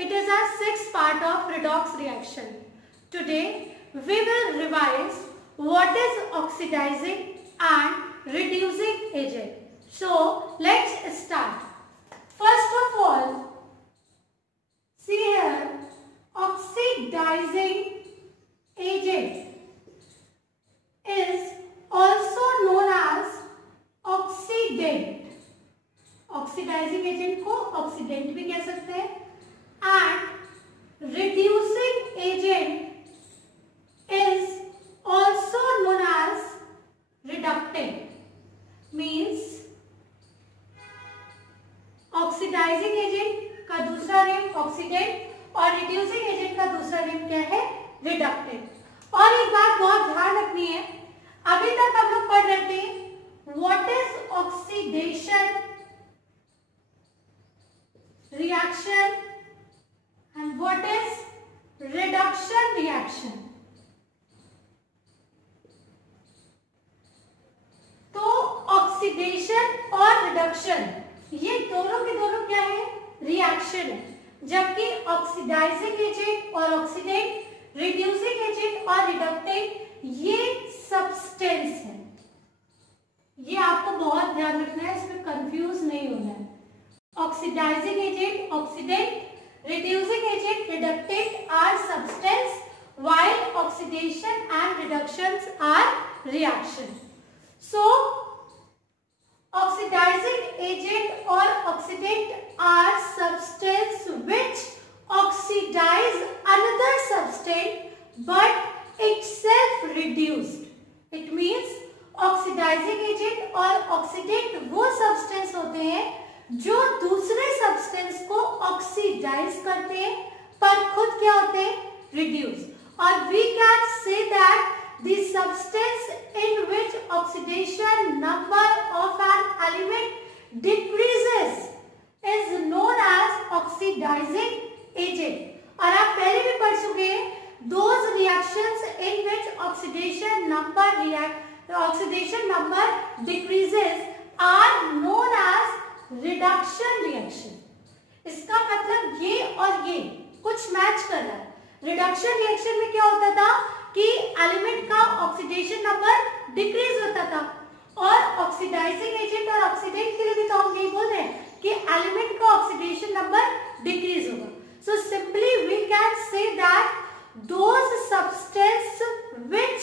It is a sixth part of redox reaction. Today we will revise what is oxidizing and reducing agent. So let's start. First of all, see here, oxidizing agent is also known as oxidant. Oxidising agent को oxidant भी कह सकते हैं. And reducing agent is also known as reductant. Means oxidising agent का दूसरा name oxidant और reducing agent का दूसरा नेम क्या है? रिडक्टेंट. और एक बात बहुत ध्यान रखनी है, अभी तक हम लोग पढ़ रहे थे what is oxidation reaction and what is reduction reaction. तो ऑक्सीडेशन और रिडक्शन ये दोनों के दोनों क्या है? रिएक्शन है. जबकि ऑक्सीडाइजिंग एजेंट और ऑक्सीडेंट, रिड्यूसिंग एजेंट और रिडक्टेंट ये सब्सटेंस है. ये आपको बहुत ध्यान रखना है, इसमें कंफ्यूज नहीं होना है. Oxidizing agent, oxidant, reducing agent, reductant are substance, while oxidation and reductions are reaction. So, oxidizing agent or oxidant are substance which oxidize another substance but itself reduced. It means oxidizing agent और oxidant वो substance होते हैं जो दूसरे सब्सटेंस को ऑक्सीडाइज करते हैं पर खुद क्या होते हैं? रिड्यूस. और we can say that the substance in which oxidation number of an element decreases is known as oxidising agent. और आप पहले भी पढ़ चुके हैं, those reactions in which oxidation number decreases are known as reduction reaction. इसका मतलब ये और ये कुछ मैच कर रहा है. रिडक्शन रिएक्शन में क्या होता था कि एलिमेंट का ऑक्सीडेशन नंबर डिक्रीज होता था, और ऑक्सीडाइजिंग एजेंट और ऑक्सीडेंट के लिए भी तो हम यही बोल रहे हैं कि एलिमेंट का ऑक्सीडेशन नंबर डिक्रीज होगा. So simply we can say that those substance which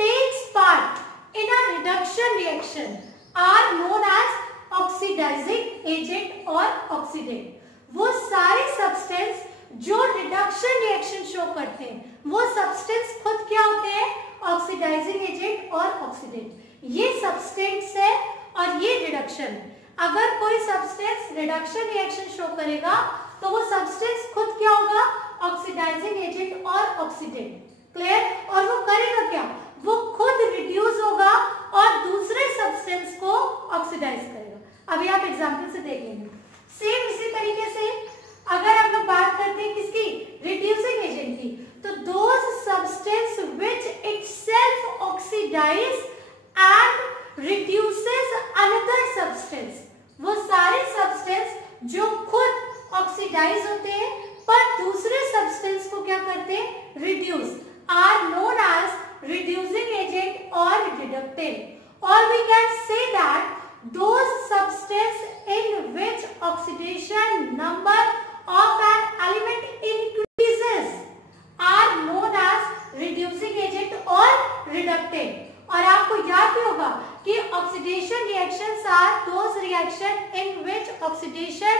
takes part in a reduction reaction are known as oxidising agent और ऑक्सीडेंट. वो सारे सब्सटेंस जो रिडक्शन रिएक्शन शो करते हैं वो सब्सटेंस खुद क्या होते हैं? ऑक्सीडाइजिंग एजेंट और ऑक्सीडेंट. ये सब्सटेंस है और ये रिडक्शन है. अगर कोई सब्सटेंस रिडक्शन रिएक्शन शो करेगा तो वो सब्सटेंस खुद क्या होगा? ऑक्सीडाइजिंग एजेंट और ऑक्सीडेंट. क्लियर? और वो करेगा क्या? वो खुद रिड्यूस होगा और दूसरे सब्सटेंस को ऑक्सीडाइज करेगा. अभी आप एग्जांपल से देख लेंगे. सेम इसी तरीके से अगर हम लोग बात करते हैं किसकी? रिड्यूसिंग एजेंट की, तो those substance which itself oxidise and reduces another substance, वो सारे सब्सटेंस जो खुद ऑक्सीडाइज होते हैं पर दूसरे सब्सटेंस को क्या करते हैं? Reduce, are known as reducing agent और reductant. Or we can say that those substance in which oxidation number of an element increases are known as reducing agent or reductant. और आपको याद भी होगा कि oxidation reactions are those reaction in which oxidation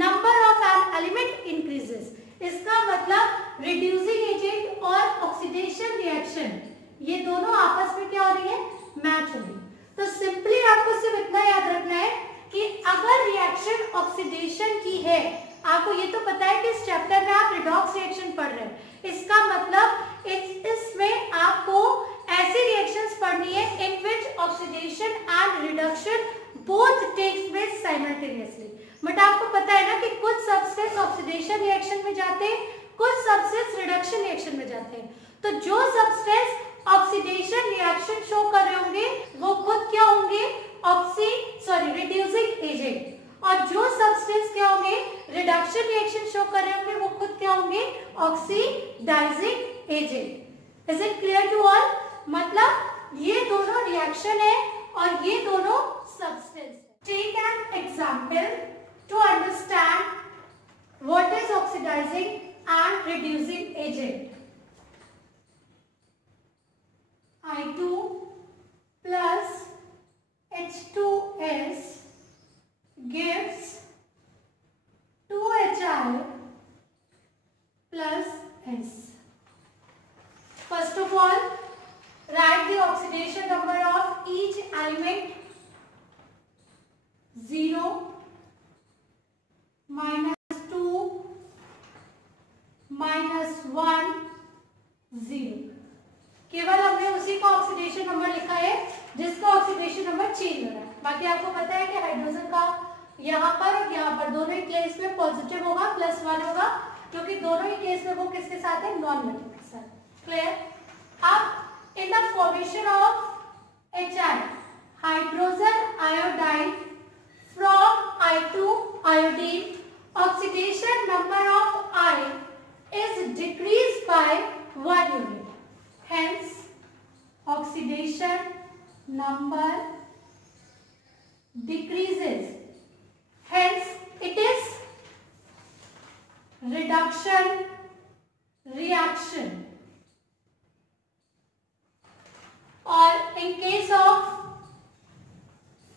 number of an element increases. इसका मतलब reducing agent और oxidation reaction ये दोनों आपस में क्या हो रही है? मैच हो रही है. तो सिंपली आपको सिर्फ इतना याद रखना है कि अगर रिएक्शन ऑक्सीडेशन की है, आपको ये तो पता है कि इस चैप्टर में आप रिडॉक्स रिएक्शन पढ़ रहे हैं, इसका मतलब इसमें आपको ऐसी रिएक्शंस पढ़नी है in which oxidation and reduction both takes place simultaneously. But आपको पता है ना कि कुछ सब्सटेंस ऑक्सीडेशन रिएक्शन में जाते हैं, कुछ सब्सटेंस रिडक्शन रिएक्शन में जाते हैं. तो जो सब्सटेंस ऑक्सीडेशन रिएक्शन शो कर रहे होंगे वो खुद क्या होंगे? Reducing agent. और जो सब्सटेंस क्या होंगे? रिडक्शन रिएक्शन शो कर रहे होंगे वो खुद क्या होंगे? Oxidising agent. Is it clear to all? मतलब ये दोनों रिएक्शन है और ये दोनों सब्सटेंस है। Take an example to understand what is oxidising and reducing agent. I2 plus H2S gives 2HI plus S. First of all, write the oxidation number of each element. 0, -2, -1, 0. केवल हमने उसी का ऑक्सीडेशन नंबर लिखा है जिसका oxidation number change हो रहा है। बाकी आपको पता है कि हाइड्रोजन का यहाँ पर दोनों ही केस में पॉजिटिव होगा, +1 होगा, क्योंकि दोनों ही केस में वो किसके साथ है? नॉन मेटल के साथ। क्लियर? अब in the formation of HI, hydrogen iodide from I2 iodine, oxidation number of I is decreased by 1 unit. Hence, oxidation number decreases. Hence, it is reduction reaction. Or in case of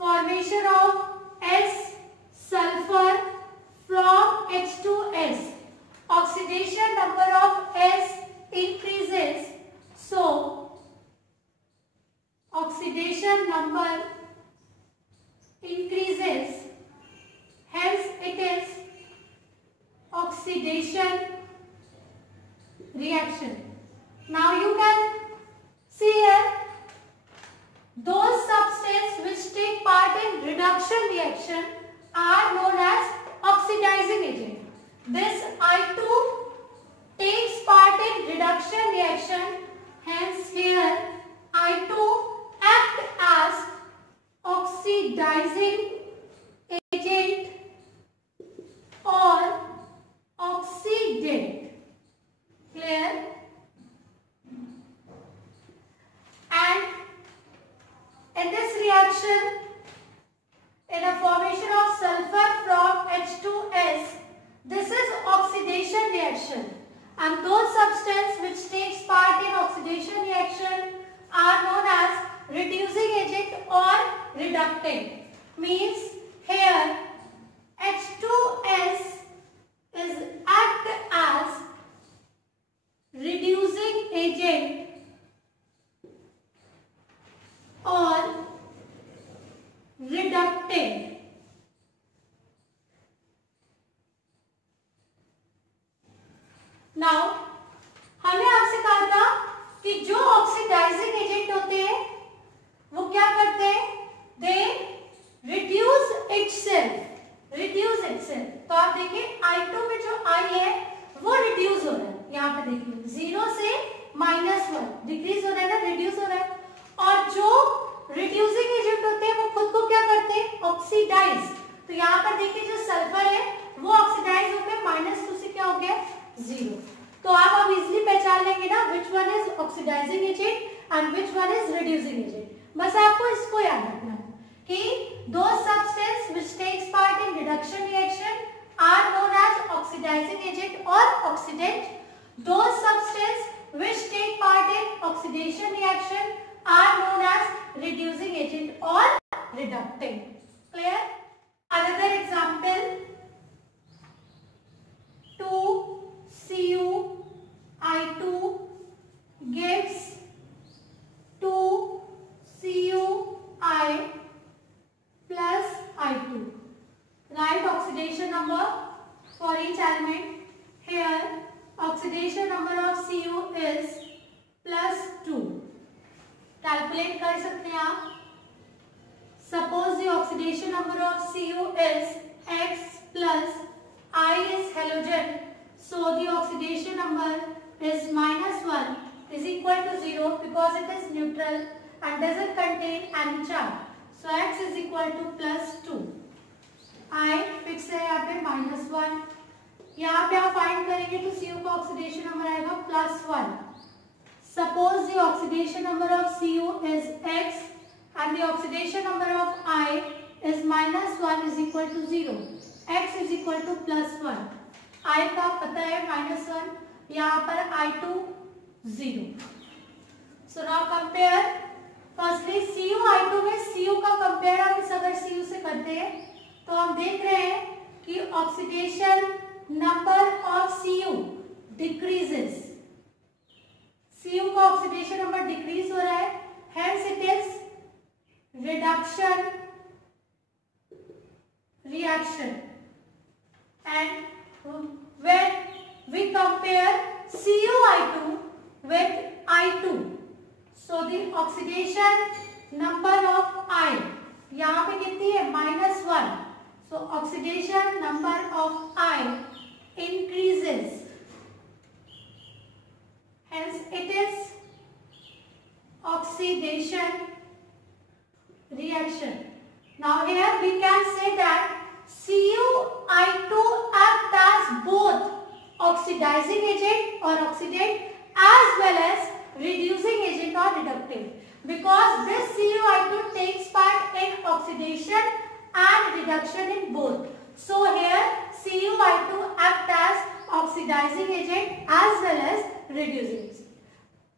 formation of S sulfur from H2S, oxidation number of S increases. So, oxidation number increases, hence it is oxidation reaction. Now you can see here, those substances which take part in reduction reaction are known as oxidizing agent. This I2 takes part in reduction reaction. Hence here I2 act as oxidizing agent or oxidant. Clear? And in this reaction, in a formation of sulfur from H2S, this is oxidation reaction. And those substances which takes part in oxidation reaction are known as reducing agent or reductant. Means here H2S is act as reducing agent or reductant. Now हमने आपसे कहा था कि जो oxidising agent होते हैं वो क्या करते हैं? They reduce itself. तो आप देखिए I2 में जो I है वो रिड्यूस हो रहा है। यहाँ पे देखिए 0 से -1 डिक्रीज हो रहा है ना, रिड्यूस हो रहा है। और जो रिड्यूसिंग एजेंट होते हैं वो खुद को क्या करते हैं? ऑक्सीडाइज। तो यहाँ पर देखिए जो सल्फर है वो ऑक्सीडाइज होकर -2 से क्या हो गया? 0। तो आप अब इजीली पहचान लेंगे ना which one is oxidising agent and which one is reducing agent. बस आपको इसको याद रखना है कि those substances which takes part in reduction reaction are known as oxidizing agent or oxidant. Those substances which take part in oxidation reaction are known as reducing agent or reductant. Clear? Another example, 2Cu I2 gives 2Cu I plus I2. Write oxidation number for each element. Here oxidation number of Cu is +2. Calculate कर सकते हैं आप. Suppose the oxidation number of Cu is X plus I is halogen. So the oxidation number is -1 is equal to 0 because it is neutral and doesn't contain any charge. So X is equal to +2. I fix है यहाँ पे -1. यहाँ पे आप फाइंड कर करेंगे तो Cu का ऑक्सीडेशन नंबर आएगा +1. Suppose the oxidation number of Cu is X and the oxidation number of I is -1 is equal to 0. X is equal to +1. I का पता है -1, यहाँ पर I2 0. So now compare. Firstly Cu I2 में Cu का कंपेयर हम इस अगर Cu से करते हैं तो हम देख रहे हैं कि oxidation number of Cu decreases. Cu का ऑक्सीडेशन नंबर डिक्रीज हो रहा है, hence it is reduction reaction. And when we compare CuI2 with I2, so the oxidation number of I यहाँ पे कितनी है -1. So oxidation number of I increases. Hence it is oxidation reaction. Now here we can say that CuI2 act as both oxidizing agent or oxidant as well as reducing agent or reductant, because this CuI2 takes part in oxidation and reduction in both. So here CuI2 act as oxidizing agent as well as reducing agent.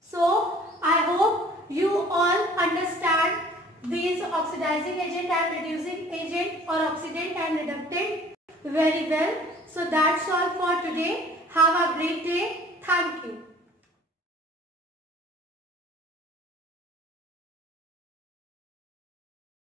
So I hope you all understand these oxidizing agent and reducing agent or oxidant and reductant very well. So that's all for today.